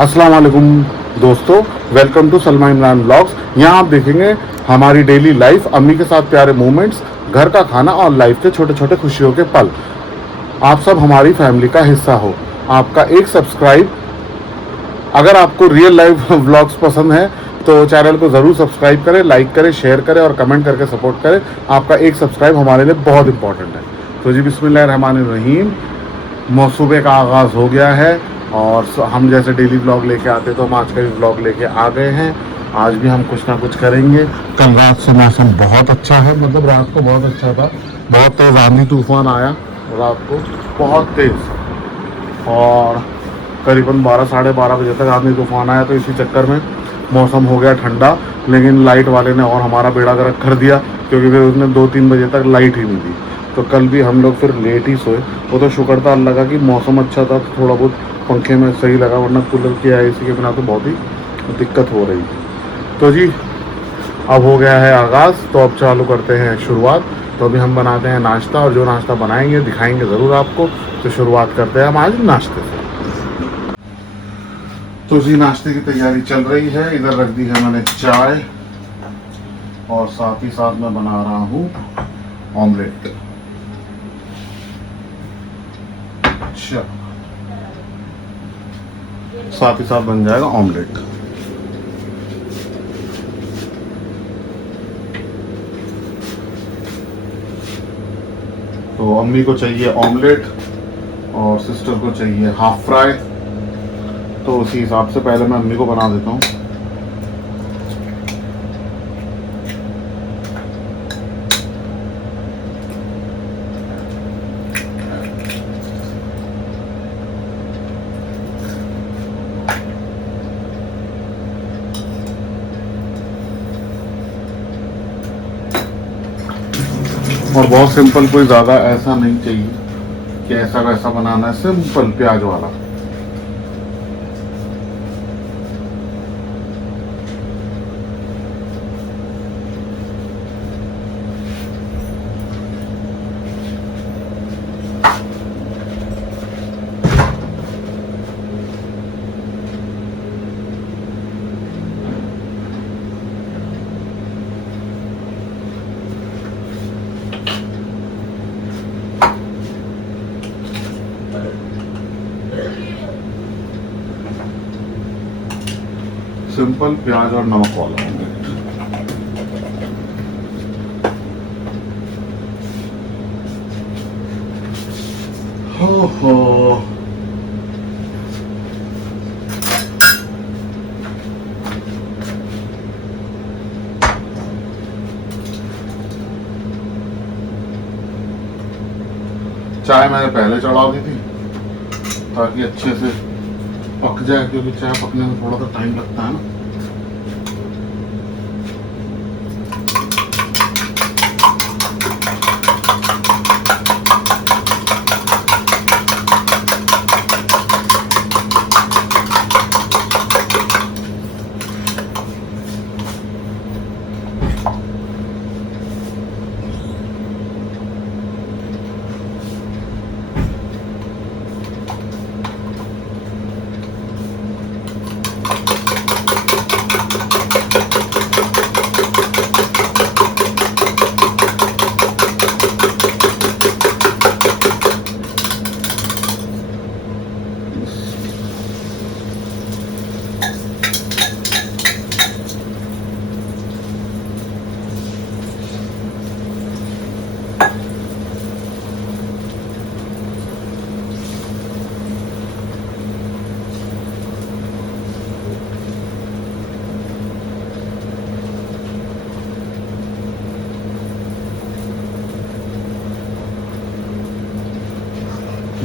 अस्सलाम वालेकुम दोस्तों, welcome to Salma Imran blogs. यहाँ आप देखेंगे हमारी डेली लाइफ, अम्मी के साथ प्यारे मोमेंट्स, घर का खाना और लाइफ के छोटे छोटे खुशियों के पल। आप सब हमारी फैमिली का हिस्सा हो। आपका एक सब्सक्राइब, अगर आपको रियल लाइफ व्लॉग्स पसंद है तो चैनल को ज़रूर सब्सक्राइब करें, लाइक करें, शेयर करें और कमेंट करके सपोर्ट करें। आपका एक सब्सक्राइब हमारे लिए बहुत इंपॉर्टेंट है। तो जी बिस्मिल्लाहिर्रहमानिर्रहीम। मौसूबे का आगाज़ हो गया है और हम जैसे डेली व्लॉग लेके आते तो हम आज का भी व्लॉग लेके आ गए हैं। आज भी हम कुछ ना कुछ करेंगे। कल रात से मौसम बहुत अच्छा है, मतलब रात को बहुत अच्छा था। बहुत तेज़ आंधी तूफान आया रात को, बहुत तेज़, और करीबन 12 साढ़े 12 बजे तक आंधी तूफान आया। तो इसी चक्कर में मौसम हो गया ठंडा, लेकिन लाइट वाले ने और हमारा बेड़ा गर्क कर दिया, क्योंकि फिर उसने 2-3 बजे तक लाइट ही नहीं दी। तो कल भी हम लोग फिर लेट ही सोए। वो तो शुक्र था अल्लाह का कि मौसम अच्छा था, तो थोड़ा बहुत पंखे में सही लगा, वरना कूलर की AC के बिना तो बहुत ही दिक्कत हो रही थी। तो जी अब हो गया है आगाज़, तो अब चालू करते हैं शुरुआत। तो अभी हम बनाते हैं नाश्ता, और जो नाश्ता बनाएंगे दिखाएंगे ज़रूर आपको। तो शुरुआत करते हैं हम आज नाश्ते से। तो जी नाश्ते की तैयारी चल रही है। इधर रख दी है मैंने चाय, और साथ ही साथ मैं बना रहा हूँ ऑमलेट। अच्छा, साथ ही साथ बन जाएगा ऑमलेट। तो अम्मी को चाहिए ऑमलेट और सिस्टर को चाहिए हाफ फ्राई। तो उसी हिसाब से पहले मैं अम्मी को बना देता हूँ। और बहुत सिंपल, कोई ज़्यादा ऐसा नहीं चाहिए कि ऐसा वैसा बनाना है, सिंपल प्याज वाला। सिंपल प्याज और नमक वाला ऑमलेट। हो चाय मैंने पहले चढ़ा दी थी ताकि अच्छे से पक जाए, क्योंकि चाय पकने में थोड़ा सा टाइम लगता है ना।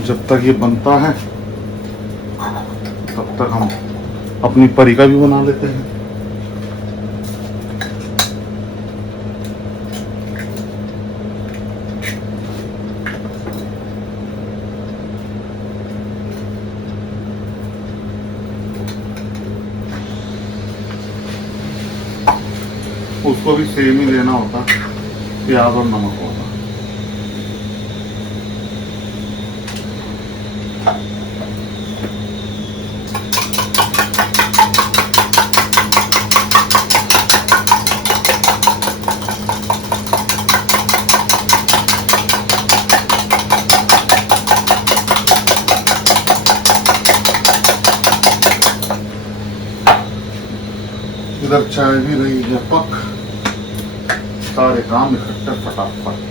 जब तक ये बनता है तब तक हम अपनी परी का भी बना लेते हैं। उसको भी सेम ही देना होता, प्याज और नमक वाला। इधर चाय भी रही है पक, सारे काम इकट्ठे फटाफट।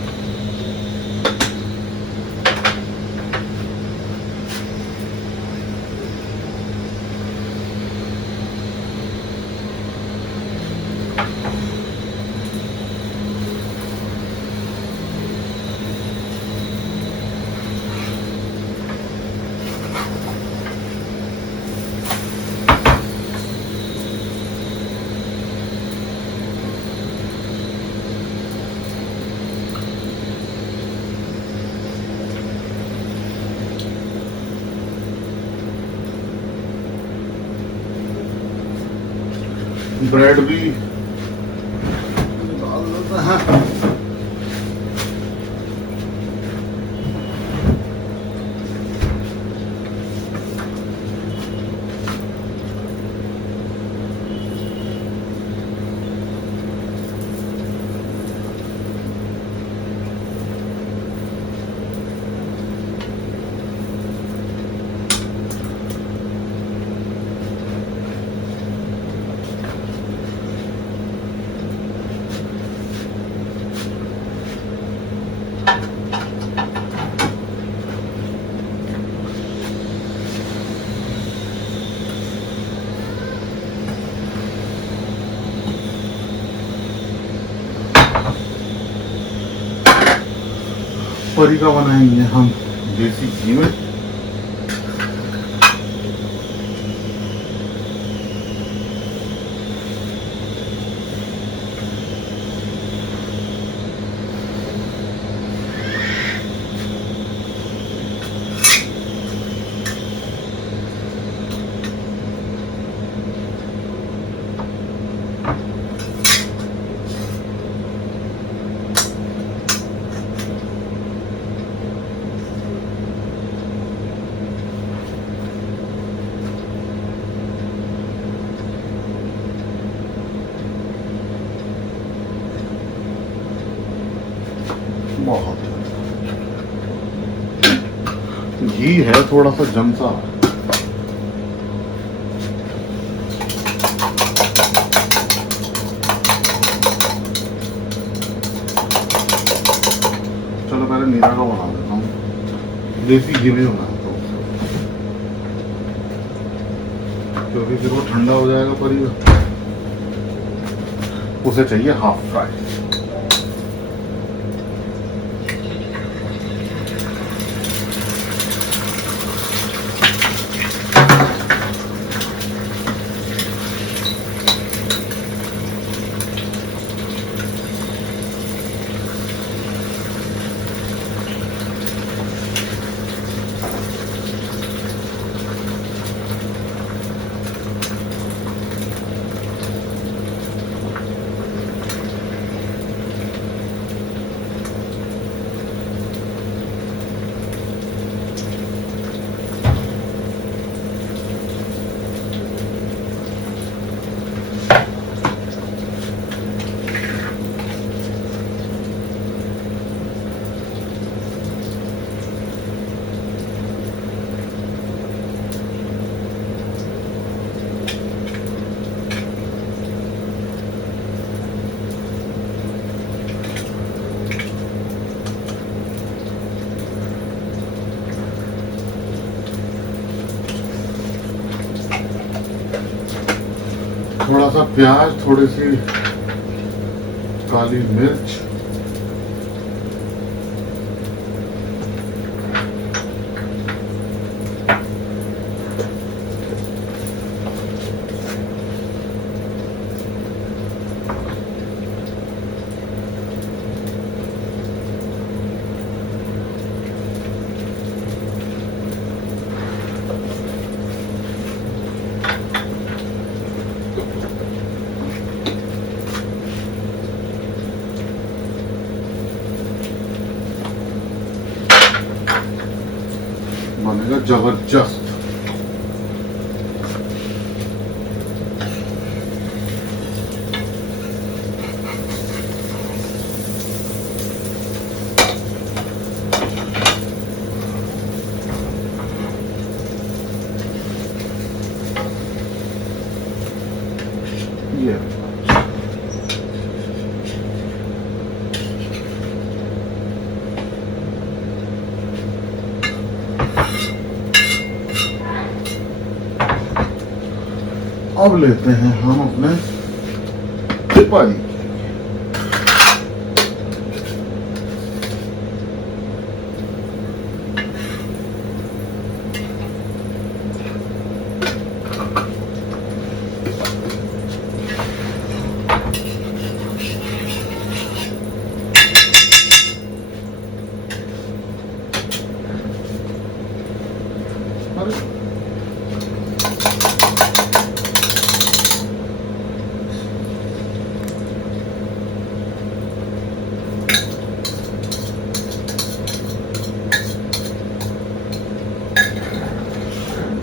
ब्रेड भी डाल देते हैं। परी का बनाएंगे हम देसी घी में। बहुत घी है, थोड़ा सा जमसा। चलो पहले नीरा का बना देता हूँ, देसी घी में बनाता हूँ क्योंकि फिर वो ठंडा हो जाएगा परी का। उसे चाहिए हाफ फ्राई। थोड़ा सा प्याज, थोड़ी सी काली मिर्च, बनेगा जबरदस्त। ये अब लेते हैं हम अपने सिपाही।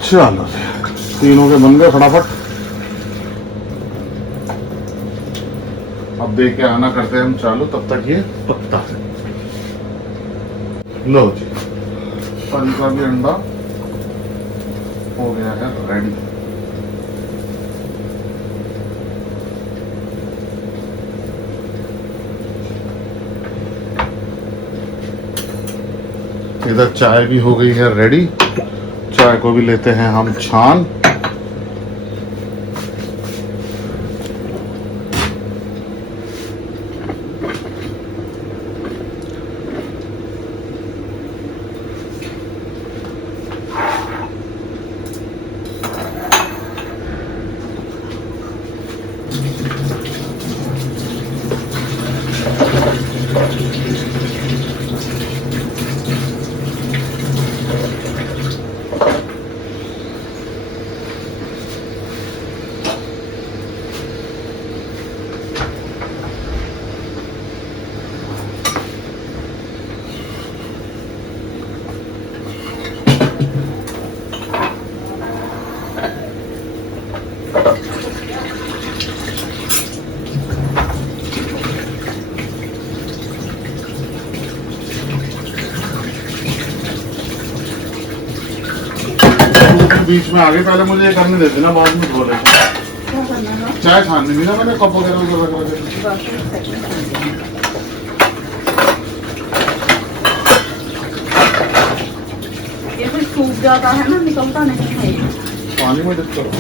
चलो तीनों के बन गए फटाफट। अब देख के आना करते हैं हम चालू, तब तक ये पत्ता लो जी। परी का भी अंडा हो गया है रेडी। इधर चाय भी हो गई है रेडी। चाय को भी लेते हैं हम छान। बीच में आगे पहले मुझे ये करने देते ना, बाद में धो लेते। चाय छाननी थी ना मैंने, कप वगैरह ये फिर सूख जाता है ना, निकलता नहीं है। पानी में डिप करो।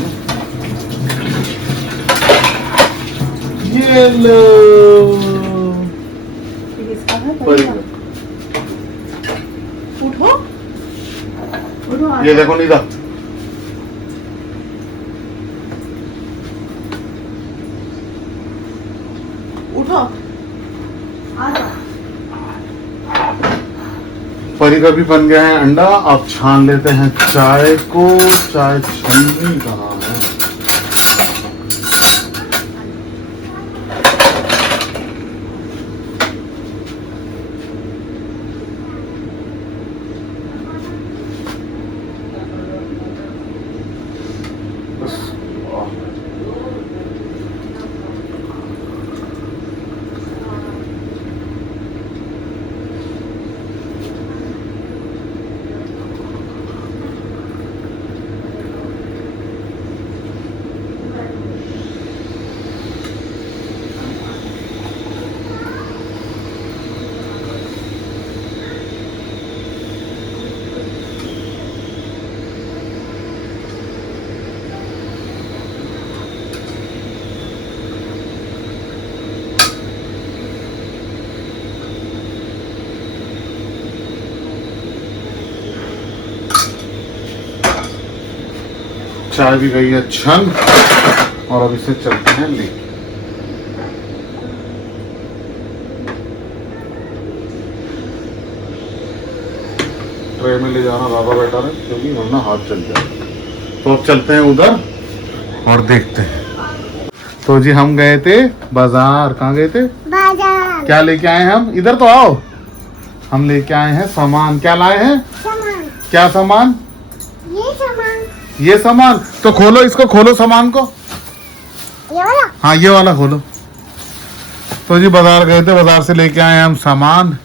ये लो इसका है उठो उठो। ये देखो नीला, उठो। परी का भी बन गया है अंडा। अब छान लेते हैं चाय को। चाय छन्नी कहाँ है? चाय भी गई है छन, और अब इसे चलते हैं ले। ट्रे में ले जाना ज़्यादा बेटर है, क्योंकि वरना हाथ चल जाए। तो अब चलते हैं उधर और देखते हैं। तो जी हम गए थे बाजार। कहाँ गए थे? बाजार। क्या लेके आए हैं हम? इधर तो आओ। हम लेके आए हैं सामान। क्या लाए हैं? सामान। क्या सामान? ये सामान। ये सामान। तो खोलो इसको, खोलो सामान को। ये वाला? हाँ ये वाला खोलो। तो जी बाजार गए थे, बाजार से लेके आए हम सामान,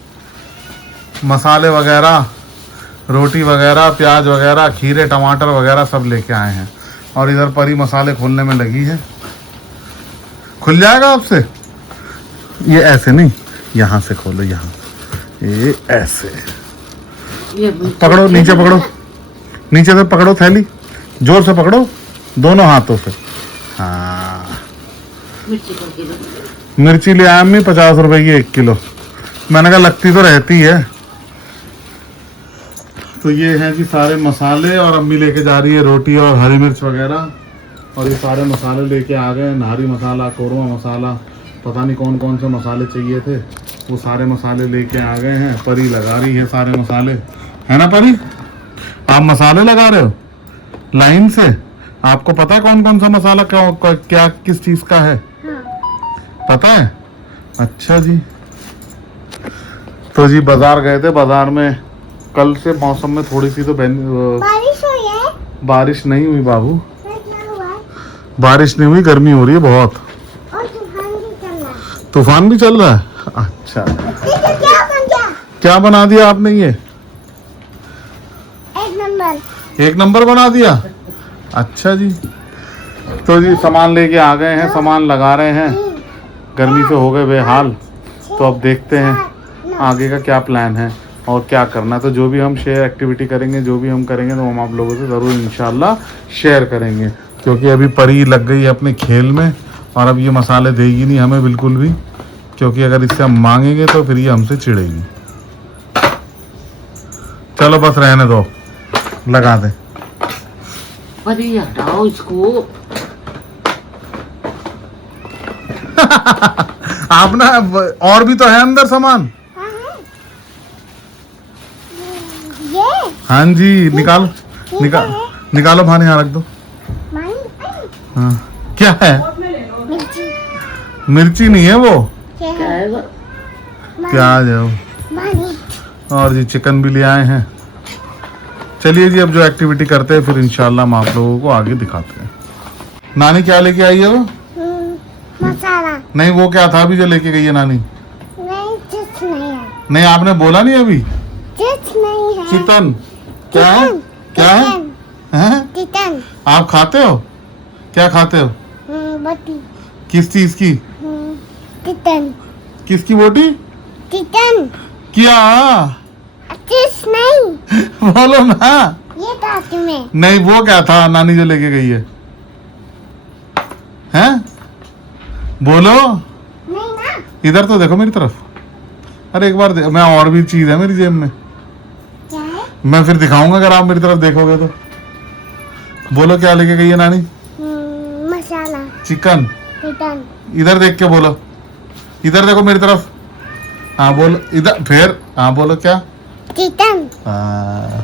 मसाले वगैरह, रोटी वगैरह, प्याज वगैरह, खीरे टमाटर वगैरह सब लेके आए हैं। और इधर परी मसाले खोलने में लगी है। खुल जाएगा आपसे? ये ऐसे नहीं, यहाँ से खोलो, यहाँ ये ऐसे पकड़ो, नीचे पकड़ो, नीचे से पकड़ो, थैली जोर से पकड़ो दोनों हाथों से। हाँ मिर्ची का किलो। मिर्ची ले आया अम्मी 50 रुपए की 1 किलो। मैंने कहा लगती तो रहती है। तो ये हैं जी सारे मसाले और अम्मी लेके जा रही है रोटी और हरी मिर्च वगैरह। और ये सारे मसाले लेके आ गए, नारी मसाला, कौरमा मसाला, पता नहीं कौन कौन से मसाले चाहिए थे, वो सारे मसाले लेके आ गए हैं। परी लगा रही है सारे मसाले, है ना परी? आप मसाले लगा रहे हो लाइन से? आपको पता है कौन कौन सा मसाला क्या किस चीज़ का है? पता है? अच्छा जी। तो जी बाजार गए थे, बाजार में कल से मौसम में थोड़ी सी तो बारिश हुई है? बारिश नहीं हुई बाबू, क्या हुआ? बारिश नहीं हुई, गर्मी हो रही है बहुत। और तूफान भी चल रहा है। तूफान भी चल रहा है? अच्छा, देखो क्या बन गया? क्या बना दिया आपने ये? 1 नंबर। 1 नंबर बना दिया। अच्छा जी। तो जी सामान लेके आ गए हैं, सामान लगा रहे हैं, गर्मी से हो गए बेहाल। तो अब देखते हैं आगे का क्या प्लान है और क्या करना है। तो जो भी हम शेयर एक्टिविटी करेंगे, जो भी हम करेंगे, तो हम आप लोगों से ज़रूर इंशाल्लाह शेयर करेंगे। क्योंकि अभी परी लग गई है अपने खेल में और अब ये मसाले देगी नहीं हमें बिल्कुल भी, क्योंकि अगर इससे हम मांगेंगे तो फिर ये हमसे चिढ़ेगी। चलो बस रहने दो, लगा दे। अरे हटाओ इसको। आप ना और भी तो है अंदर सामान। हाँ है। ये हाँ जी, निकालो निकालो भाने, यहाँ रख दो। मानी हाँ, क्या है? मिर्ची। मिर्ची नहीं है वो, क्या क्या है? है वो? प्याज है वो। मानी। और जी चिकन भी ले आए हैं। चलिए जी अब जो एक्टिविटी करते हैं फिर इंशाल्लाह हम आप लोगों को आगे दिखाते हैं। नानी क्या लेके आई है वो? मसाला। नहीं वो क्या था अभी जो लेके गई है नानी? नहीं चिप्स नहीं है। नहीं आपने बोला नहीं अभी। चिप्स नहीं है। चिकन क्या है? क्या है? हैं? चिकन। आप खाते हो? क्या खाते हो? बोटी। किस चीज की? चिकन। किसकी बोटी? चिकन। क्या? चिप्स नहीं। बोलो ना। ये था तुम्हें। नहीं वो क्या था नानी जो लेके गई है? हैं? बोलो। नहीं ना। इधर तो देखो मेरी तरफ। अरे एक बार मैं और भी चीज है मेरी जेब में, क्या है? मैं फिर दिखाऊंगा अगर आप मेरी तरफ देखोगे तो। बोलो क्या लेके गई है नानी? मसाला। चिकन। चिकन। इधर देख के बोलो, इधर देखो मेरी तरफ। हाँ बोलो इधर, फिर हाँ बोलो क्या? चिकन।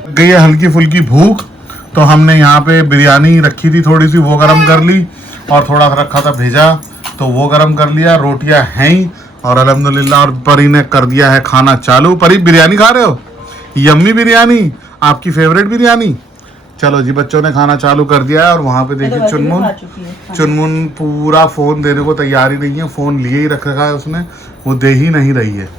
गई है हल्की फुल्की भूख, तो हमने यहाँ पे बिरयानी रखी थी थोड़ी सी, वो गरम कर ली, और थोड़ा सा रखा था भेजा तो वो गरम कर लिया। रोटियां हैं ही और अल्हम्दुलिल्लाह, और परी ने कर दिया है खाना चालू। परी बिरयानी खा रहे हो? यम्मी बिरयानी, आपकी फेवरेट बिरयानी। चलो जी बच्चों ने खाना चालू कर दिया है। और वहाँ पे देखिए चुनमुन पूरा फोन देने को तैयार ही नहीं है, फोन लिए ही रख रखा है उसने, वो दे ही नहीं रही है।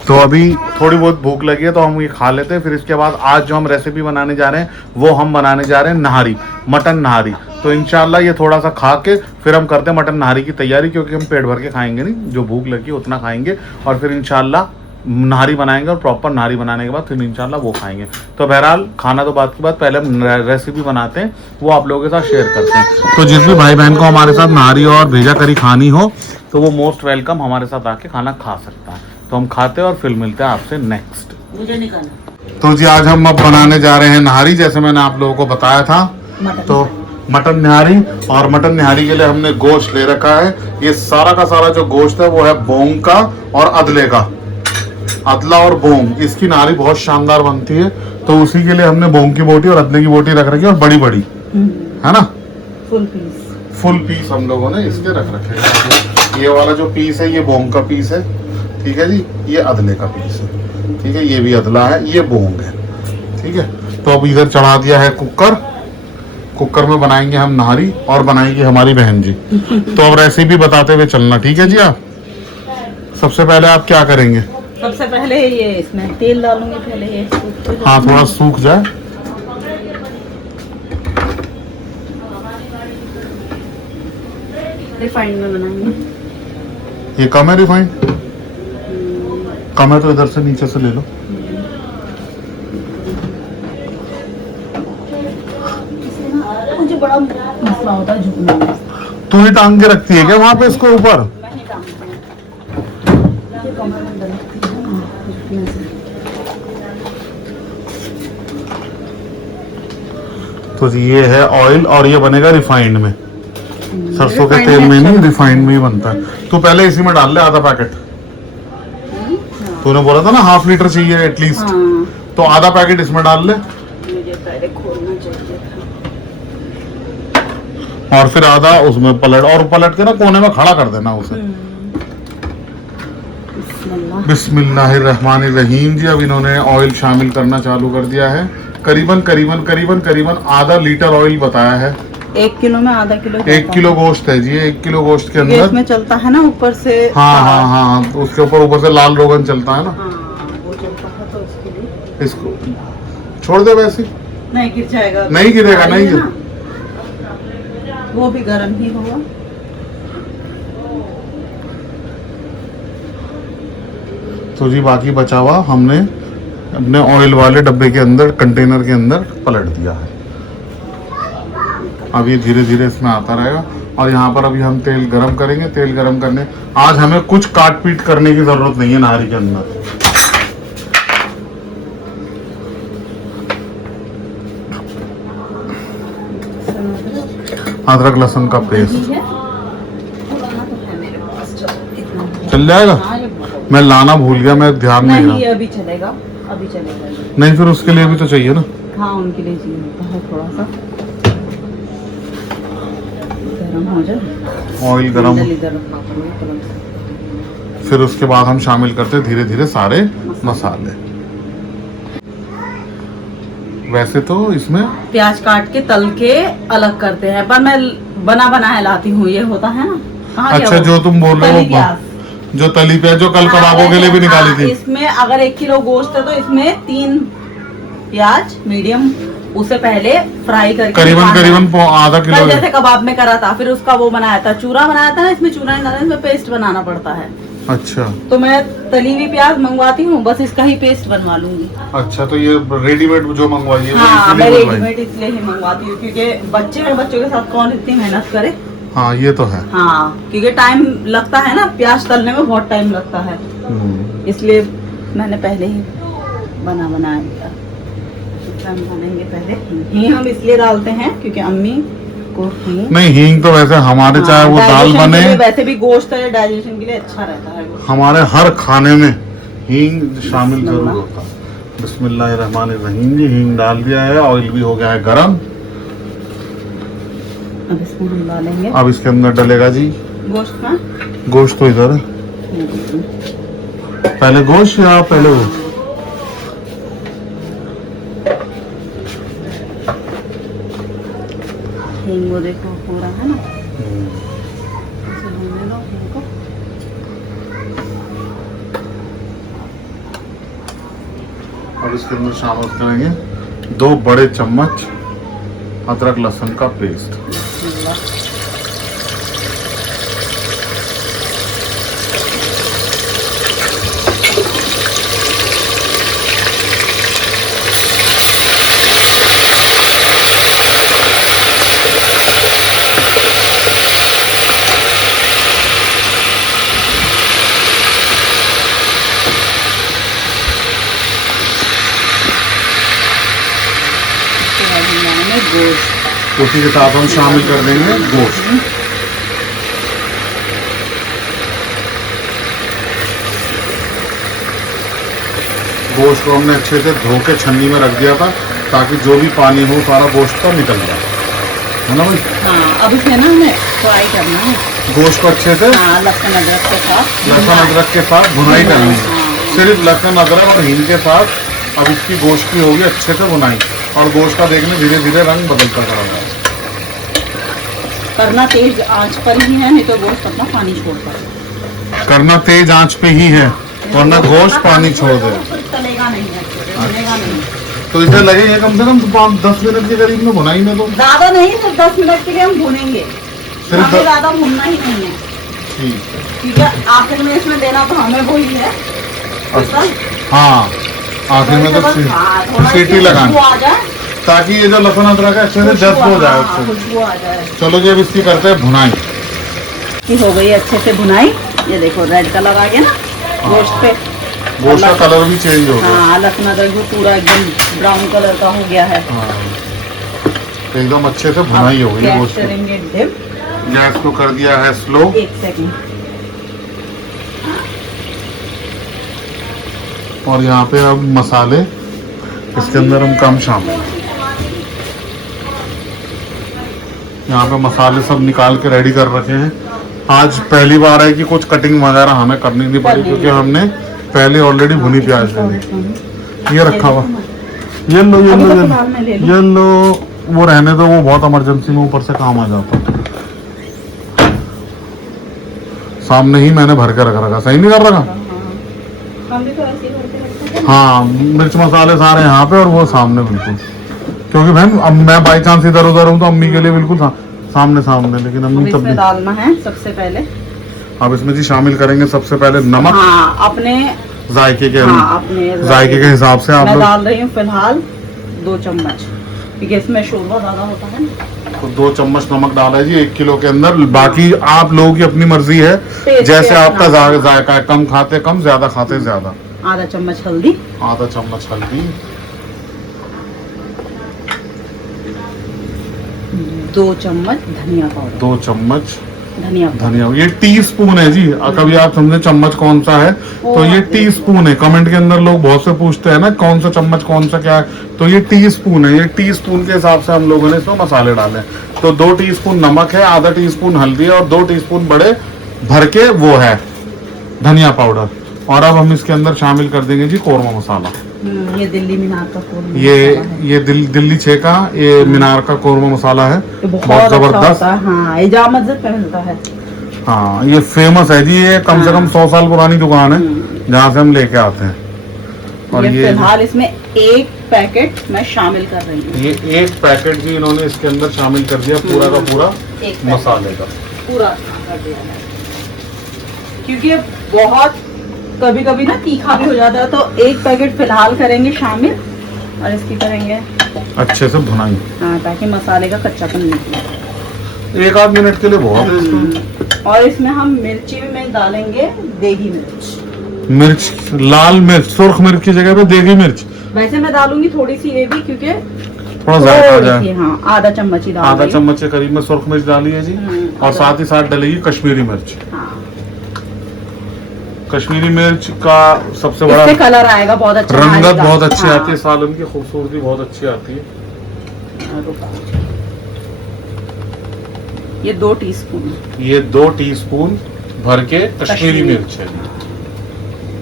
तो अभी थोड़ी बहुत भूख लगी है तो हम ये खा लेते हैं। फिर इसके बाद आज जो हम रेसिपी बनाने जा रहे हैं वो हम बनाने जा रहे हैं नहारी, मटन नहारी। तो इंशाल्लाह ये थोड़ा सा खा के फिर हम करते हैं मटन नहारी की तैयारी, क्योंकि हम पेट भर के खाएंगे नहीं, जो भूख लगी उतना खाएंगे और फिर इंशाल्लाह नहारी बनाएंगे। और प्रॉपर नहारी बनाने के बाद फिर इंशाल्लाह वो खाएंगे। तो बहरहाल खाना तो बात की बात, पहले हम रेसिपी बनाते हैं, वो आप लोगों के साथ शेयर करते हैं। तो जिस भी भाई बहन को हमारे साथ नहारी और भेजा करी खानी हो तो वो मोस्ट वेलकम हमारे साथ आके खाना खा सकता है। तो हम खाते हैं और फिर मिलते हैं आपसे नेक्स्ट। मुझे नहीं खाना। तो जी आज हम अब बनाने जा रहे हैं नहारी, जैसे मैंने आप लोगों को बताया था। तो मटन निहारी, और मटन निहारी के लिए हमने गोश्त ले रखा है। ये सारा का सारा जो गोश्त है वो है बोंग का और अदले का, अदला और बोंग। इसकी नहारी बहुत शानदार बनती है, तो उसी के लिए हमने बोंग की बोटी और अदले की बोटी रख रखी है, और बड़ी बड़ी है ना, फुल पीस हम लोगों ने इसके रख रखे हैं। ये वाला जो पीस है ये बोंग का पीस है, ठीक है जी, ये अदले का पीस है, ठीक है, ये भी अदला है, ये बोंग है, ठीक है। तो अब इधर चढ़ा दिया है कुकर, कुकर में बनाएंगे हम नहारी और बनाएंगे हमारी बहन जी। तो अब रेसिपी बताते हुए चलना, ठीक है जी। आप सबसे पहले आप क्या करेंगे? सबसे पहले ये इसमें तेल डालूंगी, पहले ये हाँ थोड़ा सूख जाए। रिफाइंड में बनाएंगे। ये कम है रिफाइंड? कम है तो इधर से नीचे से ले लो। मुझे बड़ा मसला होता है झुकने में। तू ही टांग के रखती है क्या वहां पे इसको ऊपर? मैं ही टांगती हूँ। ये कमर में रखती हूँ ना, इतने से। तो ये है ऑयल और ये बनेगा रिफाइंड में, सरसों के रिफाइंड तेल में अच्छा नहीं, बनता रिफाइंड में ही बनता है। तो पहले इसी में डाल ले आधा पैकेट। तूने बोला था ना 1/2 लीटर चाहिए एटलीस्ट, हाँ, तो आधा पैकेट इसमें डाल ले मुझे पहले खोलना चाहिए था। और फिर आधा उसमें पलट के ना कोने में खड़ा कर देना उसे। बिस्मिल्लाह। बिस्मिल्लाहिर्रहमानिर्रहीम जी। अब इन्होंने ऑयल शामिल करना चालू कर दिया है। करीबन आधा लीटर ऑयल बताया है। 1 किलो में आधा किलो 1 किलो गोश्त है जी, 1 किलो गोश्त के ये अंदर। इसमें चलता है ना ऊपर से। हाँ, तो उसके ऊपर से लाल रोगन चलता है ना, हाँ, वो चलता है तो उसके लिए इसको छोड़ दे वैसे। नहीं गिर जाएगा। नहीं गिरेगा, नहीं है ना? वो भी गर्म ही होगा। तो जी बाकी बचा हुआ हमने अपने ऑयल वाले डब्बे के अंदर, कंटेनर के अंदर पलट दिया है। अब ये धीरे धीरे इसमें आता रहेगा। और यहाँ पर अभी हम तेल गरम करेंगे। तेल गरम करने आज हमें कुछ काट पीट करने की जरूरत नहीं है नारी के अंदर। अदरक लहसुन का पेस्ट यही है। पुराना तो है मेरे पास, चलो इतना। चल जाएगा। हाँ, ये बहुत। मैं लाना भूल गया, मैं ध्यान नहीं नहीं, रहा। अभी चलेगा, अभी चलेगा ये। नहीं, फिर उसके लिए भी तो चाहिए ना। हाँ, उनके लिए चाहिए होता है थोड़ा सा गरम हो जाए। ऑयल गरम, जल्दी इधर रखा करो ये तुरंत से। फिर उसके बाद हम शामिल करते हैं धीरे धीरे सारे मसाले। वैसे तो इसमें प्याज काट के तल के अलग करते हैं, पर मैं बना बनाया लाती हूँ। ये होता है ना। कहाँ गया अच्छा, वो? जो तुम बोल रहे तली हो प्याज। जो तली प्याज जो कल कबाबों के लिए भी निकाली थी। इसमें अगर 1 किलो गोश्त है तो इसमें 3 प्याज मीडियम उसे पहले फ्राई करके करीबन निकालना है। आधा किलो कल जैसे कबाब में करा था, फिर उसका वो बनाया था, चूरा बनाया था ना। इसमें चूरा नहीं डाला, इसमें पेस्ट बनाना पड़ता है। अच्छा तो मैं तली हुई प्याज मंगवाती हूँ, बस इसका ही पेस्ट बनवा लूंगी। अच्छा, तो ये रेडीमेड जो मंगवाइए हाँ, मैं रेडीमेड इसलिए ही मंगवाती हूँ क्योंकि बच्चों के साथ कौन इतनी मेहनत करे। हाँ, ये तो है। हाँ, क्योंकि टाइम लगता है ना, प्याज तलने में बहुत टाइम लगता है, इसलिए मैंने पहले ही बनाया लिया। हम बनेंगे पहले हींग हम इसलिए डालते हैं क्योंकि अम्मी को हींग। नहीं, हींग तो वैसे हमारे चाहे वो दाल डाइजेशन बने, के लिए, वैसे भी गोश्त है डाइजेशन के लिए अच्छा रहता है गोश्त। हमारे हर खाने में हींग शामिल जरूर होता है। बिस्मिल्लाहिर्रहमानिर्रहीम जी। हींग डाल दिया है, ऑयल भी हो गया है गरम। अब इसमें हम डालेंगे अब इसके अंदर डलेगा जी गोश्त का। गोश्त। तो इधर पहले गोश्त या पहले वो? हींग वो देखो पूरा है ना, इसे भूनने दो हींग को। अब इसके अंदर शामिल करेंगे 2 बड़े चम्मच अदरक लहसुन का पेस्ट। गोश्त उसी के साथ हम शामिल कर देंगे गोश्त। गोश्त को हमने अच्छे से धो के छन्नी में रख दिया था ताकि जो भी पानी हो सारा गोश्त का निकल जाए, है ना भाई। हाँ, अब इसे ना हमें फ्राई करना है। गोश्त को अच्छे से हाँ, लहसुन अदरक के साथ। लहसुन अदरक के साथ भुनाई करनी है। हाँ। सिर्फ लहसुन अदरक और हींग के साथ अब इसकी गोश्त की होगी अच्छे से भुनाई। और गोश्त का देखने धीरे धीरे रंग बदलता चला जाएगा। करना तेज आंच पर ही है, नहीं तो गोश्त अपना पानी छोड़ता है। करना तेज आंच पे ही है, वरना गोश्त पानी छोड़ दे। तलेगा नहीं है, भुनेगा नहीं। तो इसे लगेगा कम से कम 5-10 मिनट के करीब में भुनाई में। तो ज्यादा नहीं, सिर्फ 10 मिनट के लिए हम भुनेंगे, सिर्फ हमें ज्यादा भुनना ही नहीं है। ठीक है। ठीक है, आखिर में इसमें देना तो हमें वही है। अच्छा, हाँ, आखिर में तो सीटी लगानी आ जाए ताकि ये जो लहसुन अदरक है अच्छे से जज्ब हो जाए उससे। खुशबू आ जाए। चलो जी, अब इसकी करते हैं भुनाई। इसकी हो गई अच्छे से भुनाई। ये देखो रेड कलर आ गया ना गोश्त पे। गोश्त का कलर भी चेंज हो गया। हाँ, लहसुन अदरक भी पूरा एकदम ब्राउन कलर का हो गया है। हाँ, एकदम अच्छे से भुनाई हो गई है गैस गोश्त की। करेंगे डिप। गैस को कर दिया है स्लो। 1 सेकंड। और यहाँ पे अब मसाले इसके अंदर हम कम शामिल, यहाँ पे मसाले सब निकाल के रेडी कर रखे हैं। आज पहली बार है कि कुछ कटिंग वगैरह हमें करनी नहीं पड़ी, क्योंकि हमने पहले ऑलरेडी भुनी प्याज ले ली। ये रखा हुआ ये लो ये लो ये लो, वो रहने दो, वो बहुत इमरजेंसी में ऊपर से काम आ जाता है। सामने ही मैंने भर के रख रखा, सही नहीं कर रखा। हम भी तो ऐसे ही करके रखते हैं। हाँ, मिर्च मसाले सारे यहाँ पे और वो सामने बिल्कुल, क्योंकि बहन अब मैं बाई चांस इधर उधर हूँ तो अम्मी के लिए बिल्कुल सामने सामने, लेकिन अब अम्मी तब इसमें भी। डालना है सबसे पहले। अब इसमें जी शामिल करेंगे सबसे पहले नमक। हाँ, अपने जायके के अपने जायके के हिसाब से आप मैं लोग डाल रही हूँ फिलहाल 2 चम्मच, क्योंकि इसमें शोरबा ज्यादा होता है ना। तो 2 चम्मच नमक डाला है जी 1 किलो के अंदर। बाकी आप लोगों की अपनी मर्जी है, टेस्ट जैसे पे आपका अपना। जायका है, कम खाते कम, ज्यादा खाते ज्यादा। आधा चम्मच हल्दी, आधा चम्मच हल्दी, 2 चम्मच धनिया पाउडर। 2 चम्मच धनिया पाउडर। धनिया। ये टीस्पून है जी, कभी आप समझे चम्मच कौन सा है, तो ये टीस्पून है। कमेंट के अंदर लोग बहुत से पूछते हैं ना कौन सा चम्मच कौन सा क्या है, तो ये टीस्पून है। ये टीस्पून के हिसाब से हम लोगों ने इसमें मसाले डाले। तो 2 टीस्पून नमक है, आधा टीस्पून हल्दी है और 2 टीस्पून बड़े भर के वो है धनिया पाउडर। और अब हम इसके अंदर शामिल कर देंगे जी कौरमा मसाला। ये दिल्ली मीनार का कौरमा ये मसाला है। ये दिल्ली 6 का ये मीनार का कौरमा मसाला है, ये बहुत अच्छा जबरदस्त। होता है। हाँ, ये जामा मस्जिद पे मिलता है। हाँ, ये फेमस है जी, ये कम से कम 100 साल पुरानी दुकान है जहाँ से हम लेके आते हैं। और ये फिलहाल इसमें 1 पैकेट मैं शामिल कर रही हूँ। ये 1 पैकेट भी इन्होंने इसके अंदर शामिल कर दिया, पूरा का पूरा 1 पैकेट मसाले का पूरा कर दिया है, क्योंकि बहुत कभी कभी ना तीखा भी हो जाता है। तो 1 पैकेट फिलहाल करेंगे शामिल और इसकी करेंगे अच्छे से भुनाई। हाँ, ताकि मसाले का कच्चापन निकले। 1 आध मिनट के लिए बहुत है इसमें। और इसमें हम मिर्ची में डालेंगे देगी मिर्च। मिर्च, लाल मिर्च, सुर्ख मिर्च की जगह पे देगी मिर्च। वैसे मैं डालूंगी थोड़ी सी ये भी, क्योंकि थोड़ा जायका आ थोड़ी जाए। सी, हाँ, आधा चम्मच ही डाल आधा रही हूँ। चम्मच के करीब में सुर्ख मिर्च डाली है जी। और आधा। साथ ही साथ डलेगी कश्मीरी मिर्च। हाँ, कश्मीरी मिर्च का सबसे बड़ा इससे कलर आएगा बहुत अच्छा, रंगत आएगा। बहुत अच्छी हाँ। आती है, सालन की खूबसूरती बहुत अच्छी आती है। ये 2 टीस्पून ये 2 टीस्पून भर के कश्मीरी मिर्च है,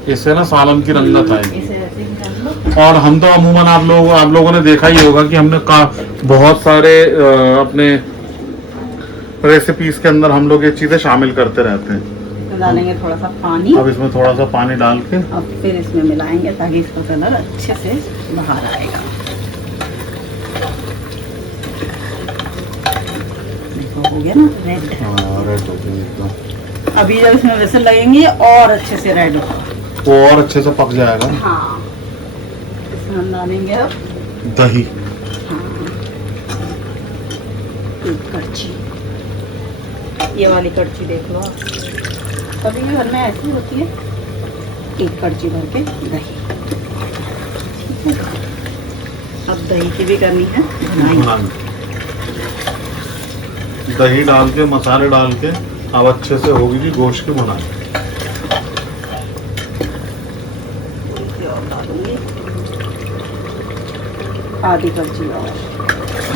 इससे ना सालन की रंगत आएगी। इसे ऐसे ही डाल लो। और हम तो अमूमन आप लोगों ने देखा ही होगा कि हमने बहुत सारे अपने रेसिपीज के अंदर हम लोग ये चीजें शामिल करते रहते हैं। इसमें डालेंगे थोड़ा सा पानी। अब इसमें थोड़ा सा पानी डाल के अब फिर इसमें मिलाएंगे ताकि इसका कलर अच्छे से बाहर आएगा। देखो हो गया ना रेड। रेड हो गई एकदम। अभी जब इसमें विसल लगेंगे और अच्छे से रेड होगा। वो और अच्छे से पक जाएगा। हाँ, इसमें हम डालेंगे अब दही। एक कड़छी, ये वाली कड़छी देख लो आप, कभी भी घर में ऐसी होती है। 1 कड़छी भर के दही। ठीक है, अब दही की भी करनी है भुनाई। दही डाल के मसाले डाल के अब अच्छे से होगी जी गोश्त की भुनाई। और डालूंगी आधी कड़छी और।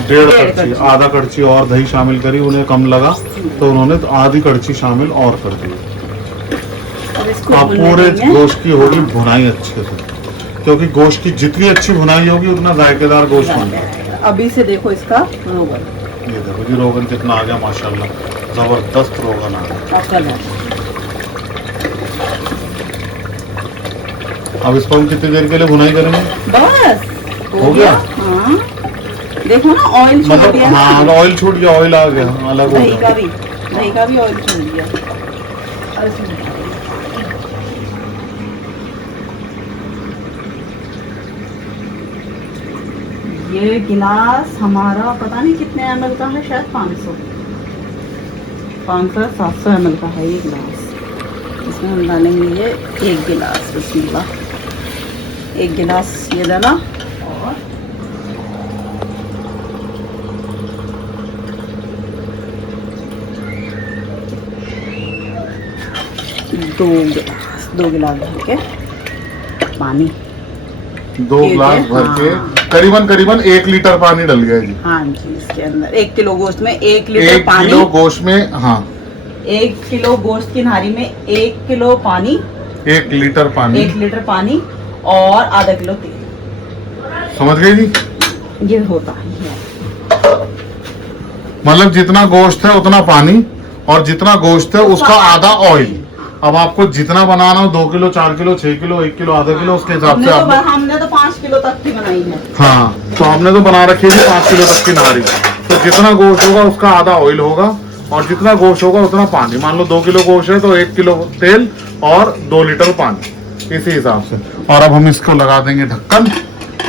1.5 कड़छी, आधा कड़छी और दही शामिल करी, उन्हें कम लगा तो उन्होंने आधी कड़छी शामिल और कर दी। अब इसको अब भूनने पूरे देंगे। गोश्त की होगी भुनाई अच्छे से, क्योंकि गोश्त की जितनी अच्छी भुनाई होगी उतना जायकेदार गोश्त होगा। अभी से देखो इसका रोगन, ये देखो जी रोगन कितना आ गया माशाल्लाह, जबरदस्त रोगन आ गया। और कलर। अब इसको हम कितनी देर के लिए भुनाई करेंगे? बस हो गया? हाँ, देखो ना ऑयल छोड़ मतलब दिया। हाँ, ऑयल छूट गया, ऑयल आ गया, अलग हो दही का गया। भी, दही का भी ऑयल छोड़ दिया। और इसमें ये गिलास हमारा पता नहीं कितने ml का है, शायद 500। 500-700 ml का है ये गिलास। इसमें हम डालेंगे ये 1 गिलास, बिस्मिल्लाह। 1 गिलास ये डाला और 2 गिलास भर के पानी। 2 गिलास भर के करीबन 1 लीटर पानी डल गया जी। हाँ जी, इसके अंदर 1 किलो गोश्त में 1 लीटर 1 पानी। किलो गोश्त में, हाँ 1 किलो गोश्त की नारी में 1 किलो पानी, 1 लीटर पानी, 1 लीटर पानी और आधा किलो तेल। समझ गए जी। ये होता है मतलब जितना गोश्त है उतना पानी और जितना गोश्त है उसका आधा ऑयल। अब आपको जितना बनाना हो, 2 किलो, 4 किलो, 6 किलो, 1 किलो, आधा किलो, उसके हिसाब से आप। हमने तो 5 किलो तक की बनाई है। हाँ, तो हमने तो बना रखी है 5 किलो तक की नारी। तो जितना गोश्त होगा उसका आधा ऑयल होगा और जितना गोश्त होगा उतना पानी। मान लो 2 किलो गोश्त है तो 1 किलो तेल और 2 लीटर पानी, इसी हिसाब से। और अब हम इसको लगा देंगे ढक्कन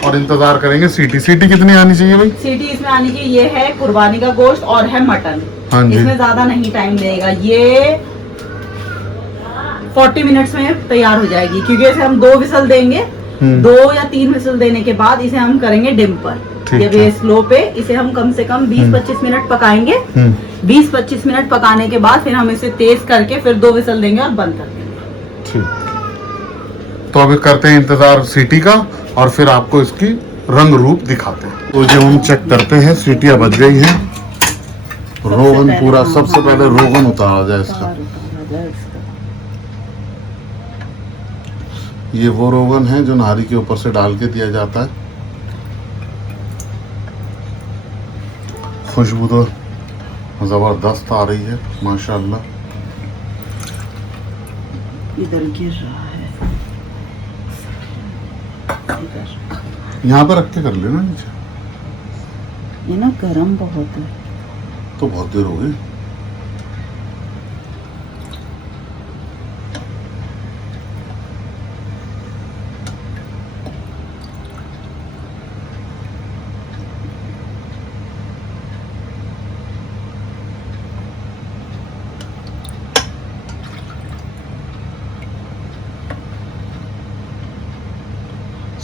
और इंतजार करेंगे सीटी। सीटी कितनी आनी चाहिए भाई? सीटी इसमें आनी चाहिए। ये है कुर्बानी का गोश्त और है मटन। हाँ जी। इसमें ज्यादा नहीं टाइम लगेगा। ये 40 मिनट्स में तैयार हो जाएगी, क्योंकि इसे हम 2 विसल देंगे। 2 या 3 विसल देने के बाद इसे हम करेंगे डिम पर। जब ये स्लो पे इसे हम कम से कम 20-25 मिनट पकाएंगे। 20-25 मिनट पकाने के बाद फिर हम इसे तेज करके फिर 2 विसल देंगे और बंद कर देंगे। ठीक। तो अभी करते हैं इंतजार सीटी का और फिर आपको इसकी रंग रूप दिखाते हैं। तो जब हम चेक करते हैं सीटियां बज गई हैं। रोगन पूरा, सबसे पहले रोगन उतारा जाए इसका। ये वो रोगन है जो नारी के ऊपर से डाल के दिया जाता है। खुशबू तो जबरदस्त आ रही है माशाल्लाह। इधर गिर रहा है, इधर। यहाँ पे रख के कर लेना नीचे। ये ना गरम बहुत है। तो बहुत देर हो गई।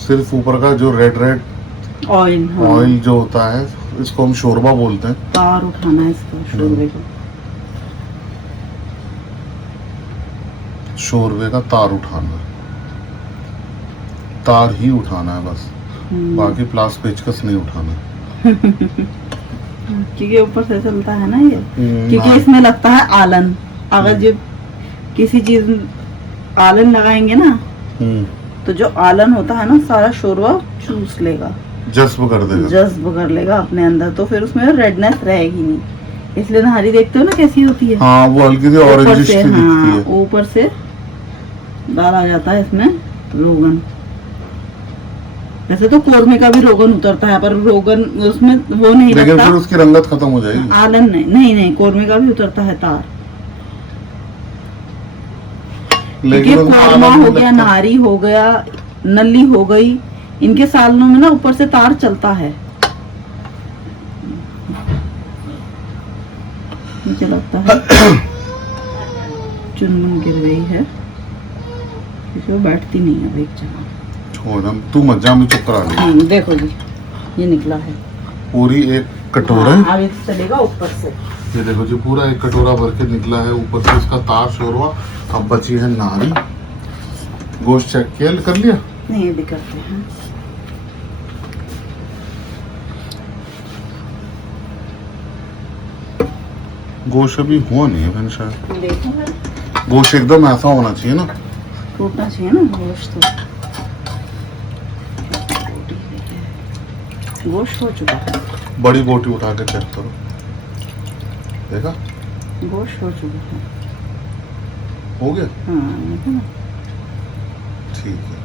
सिर्फ ऊपर का जो रेड ऑयल जो होता है, इसको हम शोरबा बोलते हैं। तार उठाना है इसका, शोरबे को। शोरबे का तार उठाना, तार ही उठाना है बस। बाकी प्लास पेचकस नहीं उठाना। क्योंकि ऊपर से चलता है ना ये। क्योंकि इसमें लगता है आलन। अगर जब किसी चीज आलन लगाएंगे ना, तो जो आलन होता है ना सारा शोरबा चूस लेगा, जज्ब कर देगा अपने अंदर। तो फिर उसमें रेडनेस रहेगी नहीं। इसलिए नहारी देखते हो ना कैसी होती है। हाँ, वो हल्की सी ऑरेंजिश सी दिखती है। ऊपर से डाला जाता है इसमें रोगन। वैसे तो कोरमे का भी रोगन उतरता है, पर रोगन उसमें वो नहीं लगता। लेकिन फिर उसकी रंगत खत्म हो जाएगी। आलन नहीं, कोरमे का भी उतरता है तार। क्योंकि कोरमा हो गया, नारी हो गया, नली हो गई, इनके सालों में ना ऊपर से तार चलता है। मुझे लगता है चुनमुन गिर गई है, क्योंकि वो बैठती नहीं है एक जगह। छोड़, तू मत जा, मैं चुप करा ले। देखो जी, ये निकला है पूरी एक कटोरा। आगे चलेगा ऊपर से। ये देखो जी, पूरा एक कटोरा भर के निकला है ऊपर से इसका तार शोरबा। अब बची है नारी। गोश्त चेक किया, कर लिया? नहीं, ये भी करते हैं। गोश्त अभी हुआ नहीं है मैंने शायद। देखो, गोश्त एकदम ऐसा होना चाहिए ना, टूटना चाहिए ना गोश्त। तो गोश्त हो चुका है। बड़ी बोटी उठा के चेक करो, देखा? गोश्त हो चुका है। हो गया? हाँ, देखो ना। ठीक है।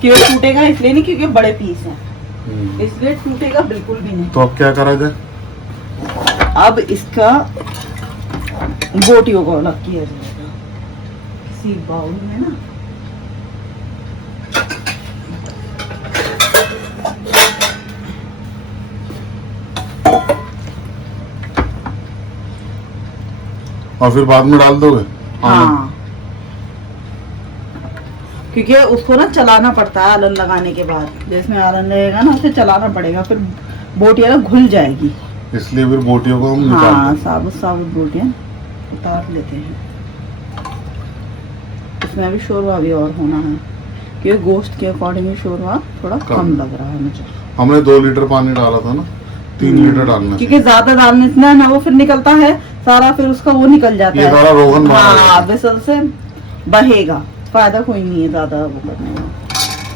क्यों टूटेगा? इसलिए नहीं क्योंकि बड़े पीस हैं, इसलिए टूटेगा बिल्कुल भी नहीं। तो अब क्या करा जाए? अब इसका बोटियों को अलग किया जाएगा किसी बाउल में ना। और फिर बाद में डाल दोगे? हाँ, क्योंकि उसको ना चलाना पड़ता है आलन लगाने के बाद। जिसमें आलन लगेगा ना उसे चलाना पड़ेगा, फिर बोटियां ना घुल जाएगी। इसलिए फिर बोटियों को हम हाँ, निकाल साबुत साबुत बोटियां उतार लेते हैं। इसमें अभी शोरबा भी और होना है, क्योंकि गोश्त के अकॉर्डिंग शोरबा थोड़ा कम लग रहा है मुझे। हमने 2 लीटर पानी डाला था ना, 3 लीटर डालना क्योंकि ज्यादा डालने से ना वो फिर निकलता है सारा, फिर उसका वो निकल जाता ये है। सारा रोगन बना हाँ, विसल से बहेगा, फायदा कोई नहीं है ज्यादा वो करने में।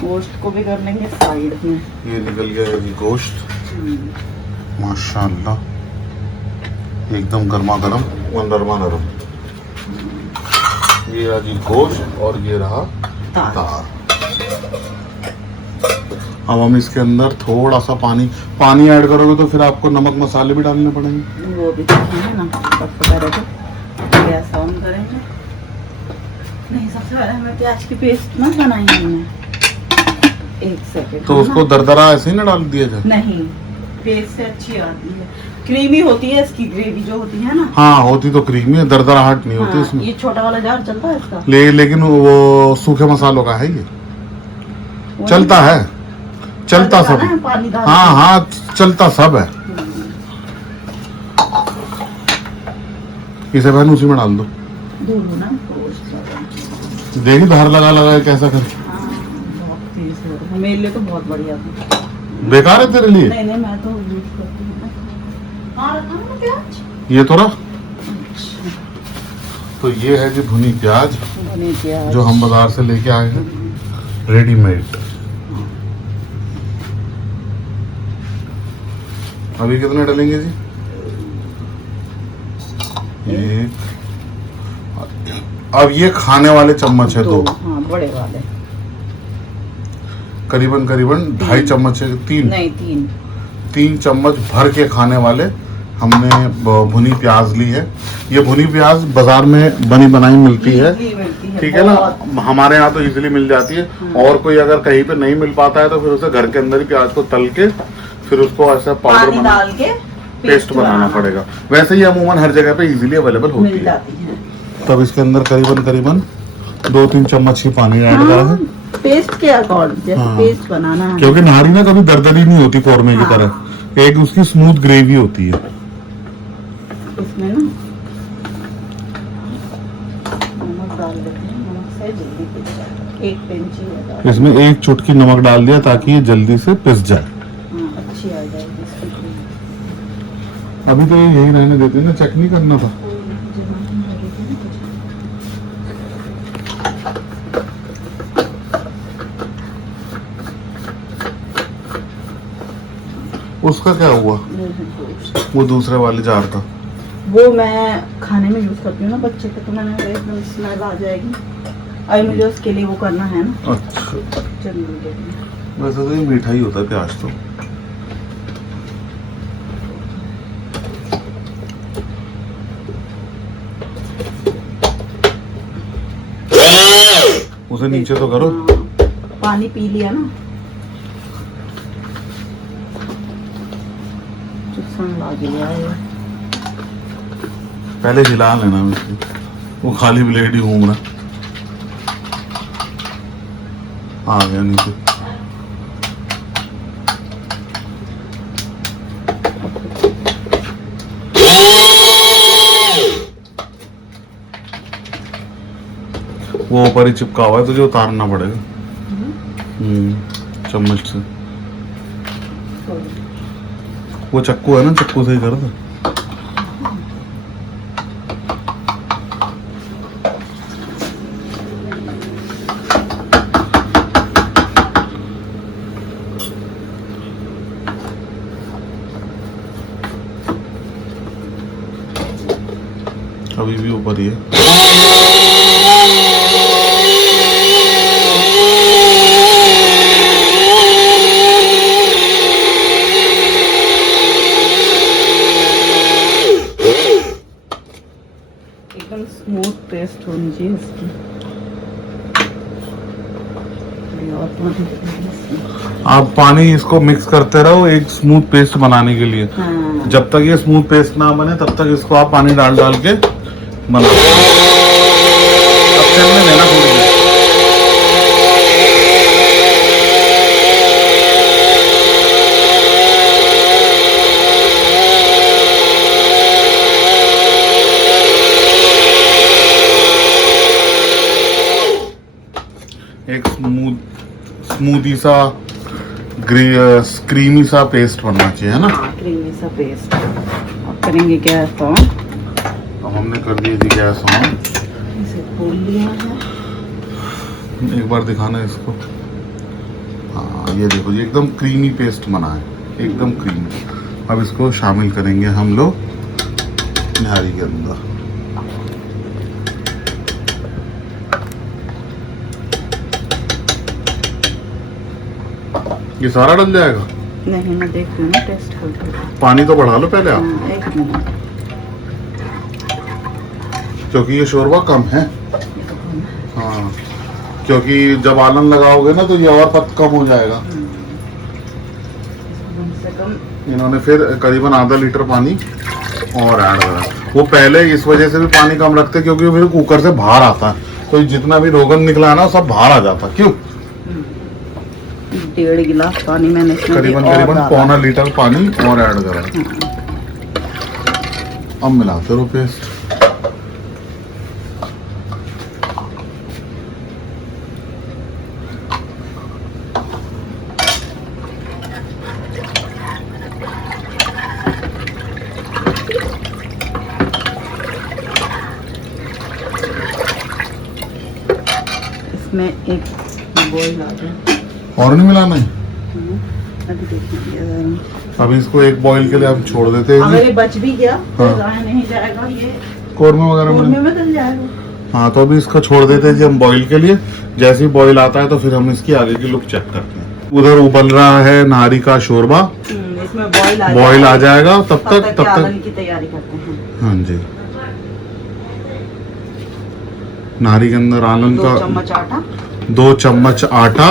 गोश्त को भी कर लेंगे साइड में। ये निकल गया है जी गोश्त, माशाल्लाह एकदम गर्मा गर्म और नरमा नरम। ये रहा जी गोश्त और ये रहा तार। अब हम इसके अंदर थोड़ा सा पानी ऐड करोगे तो फिर आपको नमक मसाले भी डालने पड़ेंगे। वो भी देखेंगे ना, गैस ऑन करेंगे। नहीं, सबसे पहले हमें प्याज की पेस्ट ना बनाई हमने। 1 सेकंड। तो उसको दरदरा ऐसे ही ना डाल दिया जाए? नहीं, पेस्ट से अच्छी आती है, क्रीमी होती है इसकी ग्रेवी जो होती है ना। हाँ, होती तो क्रीमी है, दरदराहट नहीं होती हाँ, इसमें। ये छोटा वाला जार चलता है इसका। लेकिन वो सूखे मसालों का है ये, चलता है, चलता सब है। पानी डाल हाँ हाँ, चलता सब है। इसे बहन उसी में डाल दो। दूध ना रोस्ट देखी धार लगा लगा के कैसा कर। बहुत तेज है, मेरे लिए तो बहुत बढ़िया था। बेकार है तेरे लिए? नहीं नहीं, मैं तो यूज करती हूँ ना। हाँ, रखा ना प्याज। ये थोड़ा। तो ये है जी भुनी प्याज, भुनी प्याज जो हम बाजार से लेके आए हैं, रेडीमेड। अभी कितने डालेंगे जी? एक। अब ये खाने वाले चम्मच है 2। हाँ, बड़े वाले। करीबन 2.5 चम्मच है, 3 नहीं, 3 चम्मच भर के खाने वाले हमने भुनी प्याज ली है। ये भुनी प्याज बाजार में बनी बनाई मिलती है, ठीक है ना। हमारे यहाँ तो इजीली मिल जाती है। और कोई अगर कहीं पे नहीं मिल पाता है तो फिर उसे घर के अंदर ही प्याज को तल के फिर उसको ऐसा पाउडर पानी डाल के पेस्ट बनाना पड़ेगा। वैसे ही अमूमन हर जगह पे इजीली अवेलेबल होती मिल है। जाती है। तब इसके अंदर करीबन 2-3 चम्मच ही पानी ऐड करा है, पेस्ट के अकॉर्डिंग, जैसे हाँ। पेस्ट बनाना है। क्योंकि नारी ना कभी दरदरी नहीं होती कौरमे की हाँ। तरह, एक उसकी स्मूथ ग्रेवी होती है। इसमें ना नमक डाल देते हैं, नमक से जल्दी पिस जाए। 1 पिंच ही है, इसमें 1 चुटकी नमक डाल दिया ताकि ये जल्दी से पिस जाए। हाँ, अच्छी आ जाएगी इसकी ग्रेवी। अभी तो ये यही रहने देते ना, चेक नहीं करना था। उसका क्या हुआ, वो दूसरे वाले जार का? वो मैं खाने में यूज करती हूँ ना बच्चे को, तो मैंने एकदम स्मेल आ जाएगी। अभी मुझे उसके लिए वो करना है ना। अच्छा, चलिए, वैसे तो ये मीठा ही होता है प्याज तो। उसे नीचे तो करो। पानी पी लिया ना, चुस्सन ला दिया है। पहले हिला लेना उसको, वो खाली ब्लेड ही घूम रहा। आ गया नीचे। वो ऊपर ही चिपका हुआ है, तुझे उतारना पड़ेगा चम्मच से। वो चक्कू है ना, चक्कू से ही कर दे। अभी भी ऊपर ही है। एकदम स्मूथ पेस्ट होनी चाहिए इसकी। और पानी इसमें। आप पानी इसको मिक्स करते रहो एक स्मूथ पेस्ट बनाने के लिए। हाँ। जब तक ये स्मूथ पेस्ट ना बने तब तक इसको आप पानी डाल डाल के बना अब चलने देना थोड़ी देर। एक स्मूदी सा क्रीमी सा पेस्ट बनना चाहिए, है ना? हाँ, क्रीमी सा पेस्ट। अब करेंगे गैस ऑन। अब हमने कर दी थी गैस ऑन। इसे खोल लिया है। एक बार दिखाना इसको। हाँ ये देखो जी, एकदम क्रीमी पेस्ट बना है, एकदम क्रीमी। अब इसको शामिल करेंगे हम लोग निहारी के अंदर। ये सारा डल जाएगा? नहीं, मैं देख रही हूँ ना, टेस्ट करके। पानी तो बढ़ा लो पहले आप, हाँ, एक मिनट। क्योंकि ये शोरबा कम है। हाँ, क्योंकि जब आलन लगाओगे ना तो ये और पत कम हो जाएगा। कम से कम इन्होंने फिर करीबन आधा लीटर पानी और ऐड करा। वो पहले इस वजह से भी पानी कम रखते क्योंकि फिर कुकर से बाहर आता है, तो जितना भी रोगन निकला है ना सब बाहर आ जाता। क्यों? 1.5 गिलास पानी मैंने इसमें करीबन और करीबन डाला। पौना लीटर पानी और ऐड करा। अब मिलाते रहो पेस्ट। इसमें एक बॉईल आ गया। और नहीं मिलाना है? अभी देखेंगे अगर अभी इसको एक बॉईल के लिए हम छोड़ देते हैं अगर जी। ये बच भी गया तो हाँ। जाया नहीं जाएगा, ये कौरमे वगैरह कौरमे में। में डल जाएगा। हाँ, तो अभी इसको छोड़ देते हैं जी हम बॉईल के लिए। जैसे ही बॉईल आता है तो फिर हम इसकी आगे की लुक चेक करते हैं। उधर उबल रहा है नारी का शोरबा, इसमें बॉईल आ जाएगा। तब तक आलन की तैयारी करते हैं। हाँ जी, नारी के अंदर आलन 2 का चम्मच आटा, 2 चम्मच आटा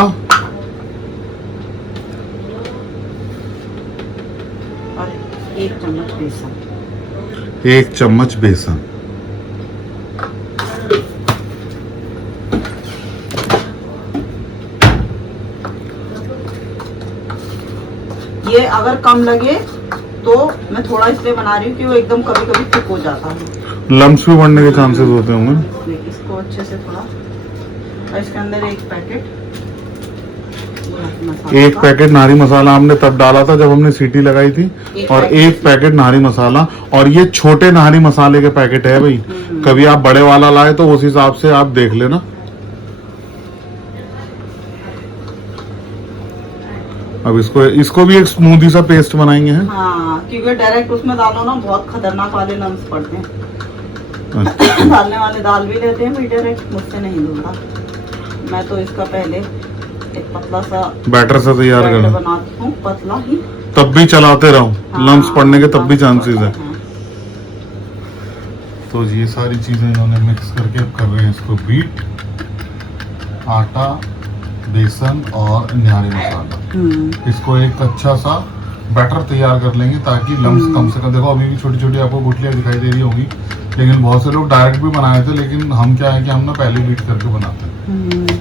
और 1 चम्मच बेसन। 1 चम्मच बेसन। ये अगर कम लगे तो मैं थोड़ा इसलिए बना रही हूँ कि वो एकदम कभी कभी थिक हो जाता है, लम्स भी बढ़ने के चांसेस होते होंगे। इसलिए इसको अच्छे से थोड़ा। और इसके अंदर एक पैकेट मसाला एक का। पैकेट नारी मसाला हमने तब डाला था जब हमने सीटी लगाई थी, एक और पैकेट। एक पैकेट नारी मसाला। और ये छोटे नारी मसाले के पैकेट है भाई, कभी आप बड़े वाला लाए तो उस हिसाब से आप देख लेना। अब इसको भी एक स्मूदी सा पेस्ट बनाएंगे हैं। हाँ, क्योंकि डायरेक्ट उसमें डालो ना बहुत खतरनाक वाले लम्स पड़ते हैं। अच्छा। डालने वाले डाल भी लेते हैं, मैं डायरेक्ट मुझसे नहीं दूंगा। मैं तो इसका पहले एक पतला सा बैटर से तैयार बैटर करो, बनाती हूँ, पतला ही। तब भी चलाते रहो, हाँ, लम्स पड़ने के तब भी लम्स चांसेस है। पड़ते हैं। तो ये सारी चीजें इन्होंने मिक्स करके अब कर रहे हैं इसको बीट। आटा, बेसन और निहारी मसाला, इसको एक अच्छा सा बैटर तैयार कर लेंगे ताकि लम्स कम से कम। देखो अभी भी छोटी छोटी आपको गुठलियां दिखाई दे रही होंगी, लेकिन बहुत से लोग डायरेक्ट भी बनाए थे, लेकिन हम क्या है कि हम ना पहले बीट करके बनाते हैं।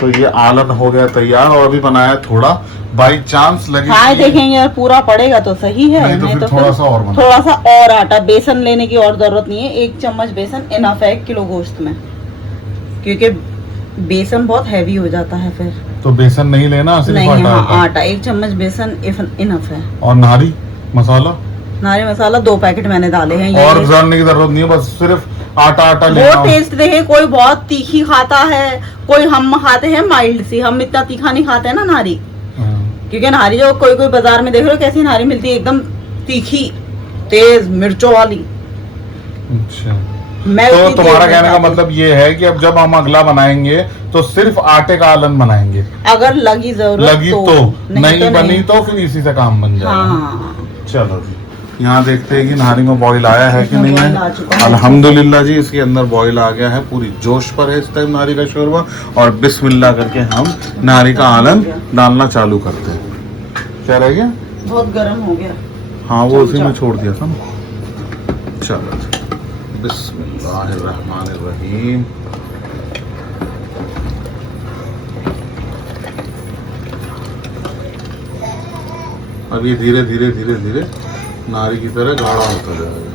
तो ये आलन हो गया तैयार, और अभी बनाया थोड़ा, बाई चांस लगे हाँ, कि- देखेंगे यार पूरा पड़ेगा तो सही है, नहीं तो फिर थोड़ा सा और बना। थोड़ा सा और आटा। बेसन लेने की और जरूरत नहीं है, 1 चम्मच बेसन इनफ है 1 किलो गोश्त में, क्योंकि बेसन बहुत हैवी हो जाता है फिर। तो बेसन नहीं लेना, सिर्फ नहीं, आटा हाँ, होता है। आटा 1 चम्मच बेसन इनफ है। और नारी मसाला नारी मसाला 2 पैकेट मैंने डाले हैं। ये और जानने की जरूरत नहीं है, बस सिर्फ आटा आटा लेना। वो टेस्ट देखे, कोई बहुत तीखी खाता है, कोई हम खाते हैं माइल्ड सी। हम इतना तीखा नहीं खाते हैं ना नारी, हाँ। क्योंकि नारी जो कोई बाजार में देख रहे हो कैसी नारी मिलती है, एकदम तीखी तेज मिर्चों वाली। अच्छा, मैं तो उतनी तुम्हारा तेज कहने का नहीं मतलब ये है कि अब जब हम अगला बनाएंगे तो सिर्फ आटे का आलन बनाएंगे। खाती। अगर लगी जरूरत लगी तो नहीं बनी नहीं। तो फिर इसी से काम बन जाएगा। हाँ, चलो जी, यहाँ देखते हैं कि नारी में बॉईल आया है कि इसमें नहीं बॉईल आ है। चुका है। अल्हम्दुलिल्लाह जी, इसके अंदर बॉईल आ गया है, पूरी जोश पर है इस टाइम नारी का शोरबा। और बिस्मिल्लाह करके हम नारी का आलन डालना चालू करते हैं। क्या रह गया? बहुत गर्म हो गया। हाँ, वो उसी चमचा। में छोड़ दिया था ना। चलो जी, बिस्मिल्लाहिर्रहमानिर्रहीम। अब ये धीरे धीरे धीरे धीरे नारी की तरह गाढ़ा होता जाएगा।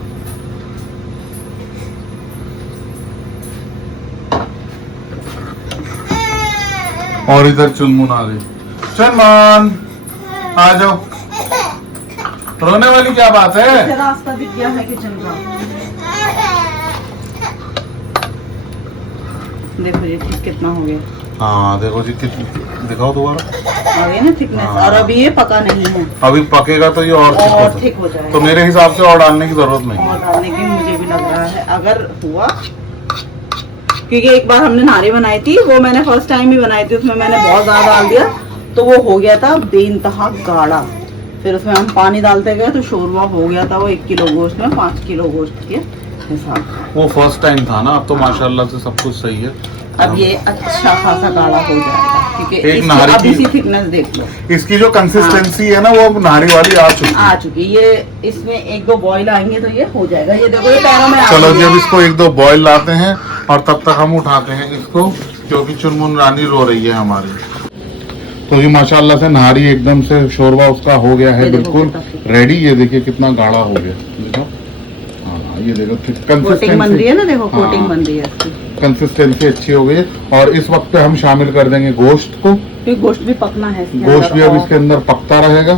और इधर चुनमुन आ गई। चुनमुन आ जाओ, रोने वाली क्या बात है? रास्ता दिख गया है किचन का। देखो ये ठीक कितना हो गया। हाँ देखो जी, कितनी दिखाओ दोबारा। आ गई ना थिकनेस। हाँ। और अभी ये पका नहीं है, अभी पकेगा तो ये और और थिक थिक हो हो जाएगा। तो मेरे हिसाब से और डालने की जरूरत नहीं। और डालने की मुझे भी लग रहा है अगर हुआ, क्योंकि एक बार हमने नारी बनाई थी, वो मैंने फर्स्ट टाइम ही बनाई थी, उसमें मैंने बहुत ज्यादा डाल दिया तो वो हो गया था बेइंतहा गाढ़ा। फिर उसमें हम पानी डालते गए तो शोरबा हो गया था वो 1 किलो गोश्त में 5 किलो गोश्त के हिसाब से। वो फर्स्ट टाइम था ना, अब तो माशाल्लाह से सब कुछ सही है। अब ये अच्छा खासा गाढ़ा हो जाएगा, क्योंकि एक इसकी नारी अब की- इसी थिकनेस देख लो इसकी जो कंसिस्टेंसी है ना, वो अब नारी वाली आ चुकी आ है। चुकी। ये इसमें 1-2 बॉईल आएंगे तो ये हो जाएगा। ये देखो ये पैरों में आ चलो गई जी, है। अब इसको 1-2 बॉयल लाते हैं और तब तक हम उठाते हैं इसको, क्योंकि चुनमुन रानी रो रही है हमारी। तो ये माशाल्लाह से नारी एकदम से शोरबा उसका हो गया है ये देखो बिल्कुल कितना थिक। रेडी। ये देखिए कितना गाढ़ा हो गया, देखो। हाँ ये देखो कोटिंग बन रही है ना, देखो हाँ। कोटिंग बन रही है इसकी। कंसिस्टेंसी अच्छी हो गई है। और इस वक्त पे हम शामिल कर देंगे गोश्त को। क्योंकि गोश्त भी पकना है इसके गोश्त अंदर भी अब और- इसके अंदर पकता रहेगा।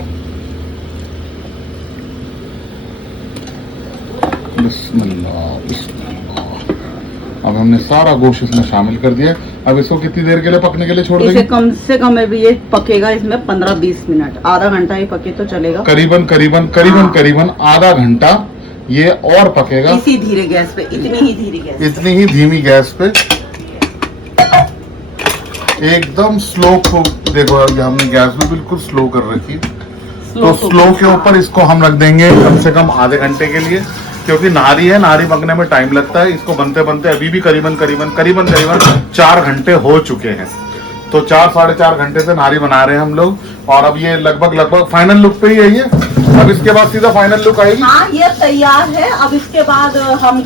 बिस्मिल्लाह बिस्मिल्लाह। अब हमने सारा गोश्त इसमें शामिल कर दिया। अब इसको कितनी देर के लिए पकने के लिए छोड़ इसे देंगे? कम से कम अभी ये पकेगा इसमें 15-20 मिनट, आधा घंटा ही पके तो चलेगा। करीबन करीबन करीबन हाँ। करीबन आधा घंटा ये और पकेगा, इसी धीरे गैस पे, इतनी ही धीरे गैस। इतनी ही धीमी गैस पे, एकदम स्लो को। देखो अभी हमने गैस भी बिल्कुल स्लो कर रखी। तो स्लो के ऊपर इसको हम रख देंगे कम से कम आधे घंटे के लिए, क्योंकि नारी है, नारी पकने में टाइम लगता है। इसको बनते बनते अभी भी करीबन करीबन करीबन करीबन 4 घंटे हो चुके हैं। तो 4-4.5 घंटे से नारी बना रहे हैं हम लोग। और अब ये लगभग फाइनल लुक पे ही है ये। अब इसके बाद सीधा फाइनल लुक आएगी। हाँ ये तैयार है। अब इसके बाद हम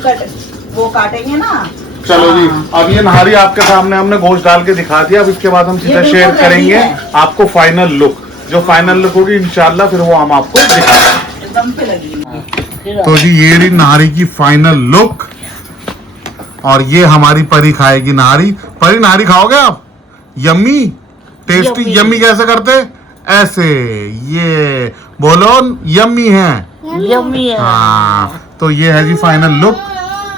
वो काटेंगे ना। चलो जी, हाँ। अब ये नारी आपके सामने हमने गोश्त डाल के दिखा दिया। अब इसके बाद हम सीधा बिल्कुल शेयर ready करेंगे है। आपको फाइनल लुक। जो फाइनल लुक होगी इंशाल्लाह फिर वो हम आपको दिखाएंगे। दम पे लगी। तो जी ये रही नारी की फाइनल लुक। और ये हमारी परी खाएगी नारी। परी नारी खाओगे आप? Yummy tasty. यम्मी कैसे करते? ऐसे, ये बोलो यम्मी है। यम्मी हाँ, तो ये है जी फाइनल लुक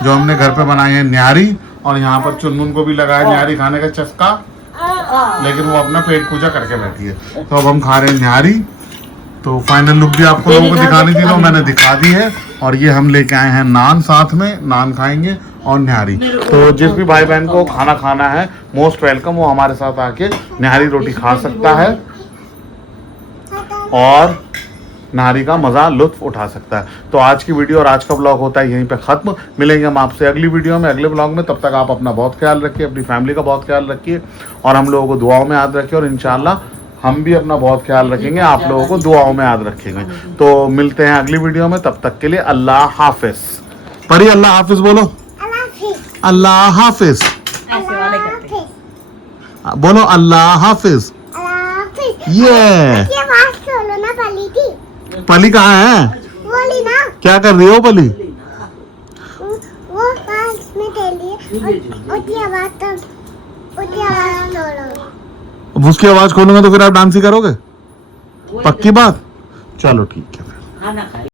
जो हमने घर पे बनाए हैं न्यारी। और यहाँ पर चुनमुन को भी लगाया न्यारी खाने का चस्का, लेकिन वो अपना पेट पूजा करके बैठी है। तो अब हम खा रहे हैं न्यारी। तो फाइनल लुक भी आपको लोगों को दिखानी थी तो मैंने दिखा दी है। और ये हम लेके आए हैं नान, साथ में नान खाएंगे और न्यारी। तो जिस भी भाई बहन को खाना खाना है मोस्ट वेलकम, वो हमारे साथ आके न्यारी रोटी खा सकता है और नारी का मजा लुत्फ उठा सकता है। तो आज की वीडियो और आज का ब्लॉग होता है यहीं पे खत्म। मिलेंगे हम आपसे अगली वीडियो में, अगले ब्लॉग में। तब तक आप अपना बहुत ख्याल रखिए, अपनी फैमिली का बहुत ख्याल रखिए और हम लोगों को दुआओं में याद रखिए। और इंशाल्लाह हम भी अपना बहुत ख्याल रखेंगे, आप लोगों को दुआओं में याद रखेंगे। तो मिलते हैं अगली वीडियो में, तब तक के लिए अल्लाह हाफिज। परी अल्लाह हाफिज बोलो। अल्लाह हाफिज ऐसे वाले करते। बोलो, अल्लाह हाफिज। ये ये बात सुनो ना पली थी। पली कहाँ है? बोली ना क्या कर रही हो पली? वो पास में खेली उसकी आवाज छोड़ो। अब उसकी आवाज खोलूंगा तो फिर आप डांस ही करोगे? पक्की बात? चलो ठीक है। खाना खाए।